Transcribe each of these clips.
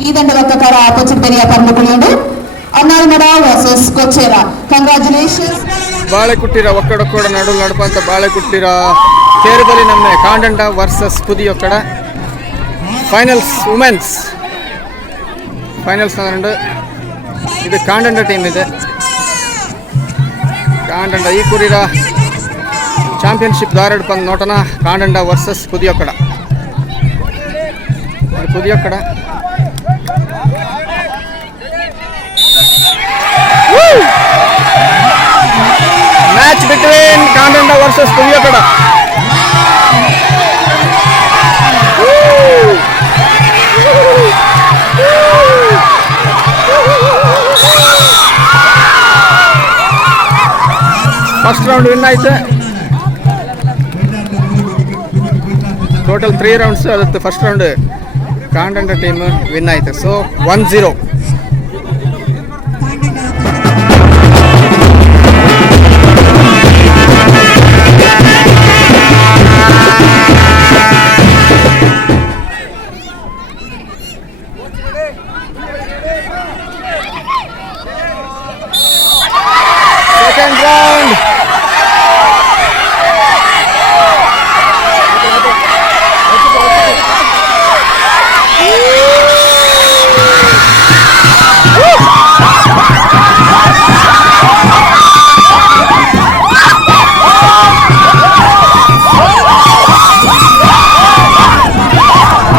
ಈ ದಂಡವಕ್ಕಕಾರ opposite ಬೆರಿಯ ಪರ್ಮುಕುಳಿಯುಂಡು ಅನ್ನಾಳಮಡ versus ಕೊಚ್ಚೇರ congratulations ಬಾಳೆ ಕುಟ್ಟಿರ ಒಕ್ಕಡೊಕ್ಕಡ ನಡು ನಡುಪಂತ ಬಾಳೆ ಕುಟ್ಟಿರ ಕೇರದಲ್ಲಿ ನಮ್ಮನೆ Kandanda versus Pudiyokkada finals women's finals ನಂಡು ಇದು ಕಾಂಡಂಡ ಟೀಮ್ ಇದೆ ಕಾಂಡಂಡ ಈ ಕುರಿರ ಚಾಂಪಿಯನ್ಶಿಪ್ ಧಾರಡ್ ಪಂದ್ ನೋಟನ ಕಾಂಡಂಡ ವರ್ಸಸ್ ಪುದಿಯೊಕ್ಕಡ ಇದು ಬಿಟ್ವೀನ್ ಕಾಂಡಂಡ ವರ್ಸಸ್ ಪುದಿಯೊಕ್ಕಡ ಫಸ್ಟ್ ರೌಂಡ್ ವಿನ್ ಆಯ್ತು. ಟೋಟಲ್ ತ್ರೀ ರೌಂಡ್ಸ್ ಅದಕ್ಕೆ first round Kandanda team win ಆಯ್ತು. So one zero second round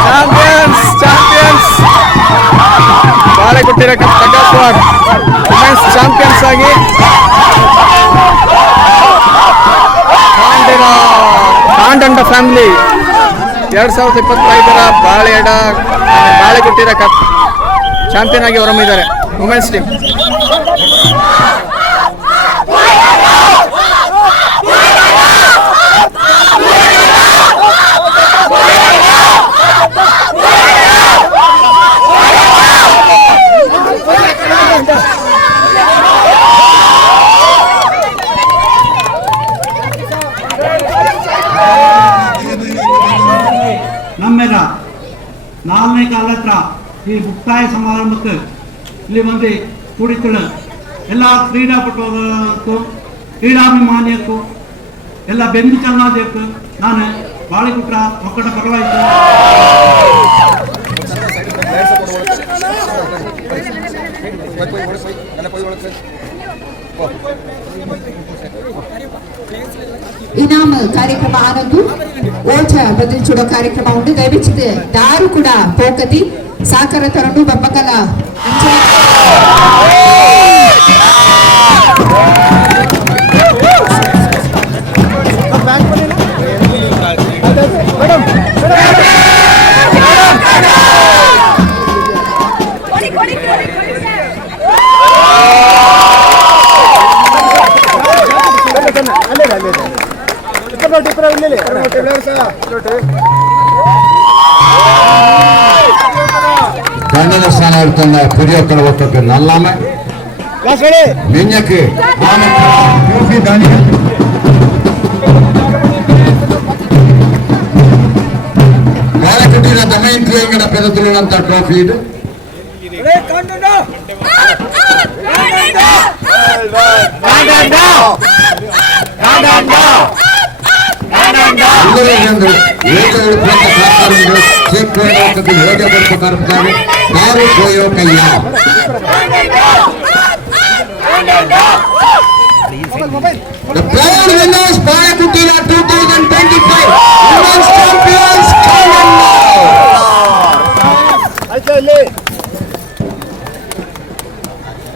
champions champions ಬಾಳೆಕೊಟ್ಟಿರ ತಗ್ಗಾಸ್ವಾಡ್ women's champions ಆಗಿ ಕಾಂಡಿರ Kandanda family. ಎರಡು ಸಾವಿರದ ಇಪ್ಪತ್ತೈದರ ಬಾಳೆಡ ಬಾಳೆಕೊಟ್ಟಿರ ಕಪ್. ಚಾಂಪಿಯನ್ ಆಗಿ ಹೊರಮಿದ್ದಾರೆ ವುಮೆನ್ಸ್ ಟೀಮ್. ನಮ್ಮೆಲ್ಲ ನಾಲ್ನೇ ಕಾಲ ಹತ್ರ ಈ ಮುಕ್ತಾಯ ಸಮಾರಂಭಕ್ಕೆ ಇಲ್ಲಿ ಬಂದು ಕೂಡಿಕೊಳ್ಳ ಎಲ್ಲ ಕ್ರೀಡಾಪಟುಗಳಿಗೂ ಕ್ರೀಡಾಭಿಮಾನಿಯಕ್ಕೂ ಎಲ್ಲ ಬೆಂದು ಚೆನ್ನಾಗಿ ನಾನು ಬಾಳಿಕುಟ್ರ ಒಕ್ಕಟ ಪರವಾಯಿತು ಇನಾಮ್ ಕಾರ್ಯಕ್ರಮ ಆನಂದು ಓಟ ಬದಲಿಸುವ ಕಾರ್ಯಕ್ರಮ ಉಂಟು ದಯವಿಟ್ಟು ದಾರು ಕೂಡ ಪೋಕತಿ ಸಾಕರ ತರಂಡು ಬಪ್ಪಕಲ கண்ணின ஸ்தானம் எடுத்துள்ள பெரியக்கள் ஒருத்தருக்கு நல்லாம மிஞ்சக்கு யூபி தானியல் ಬಾಳೆಕಟ್ಟಿನ ದಮಯಂತ್ರಿಯಂಗಡ ಪೆದತುಳಿನಂತ ಟ್ರೋಫಿ ಇದು ಇದರಿಂದ ಏಕ ಎಳುಪಂತ ಕಾಪಾಡಿಂದು ಸೇರ್ಕೊಂಡು ಹೇಗೆ ಬರ್ಬೇಕಾದ್ರೆ ಯಾರು ಹೋಯೋ ಕೈಯ The proud winners Balakutina 2025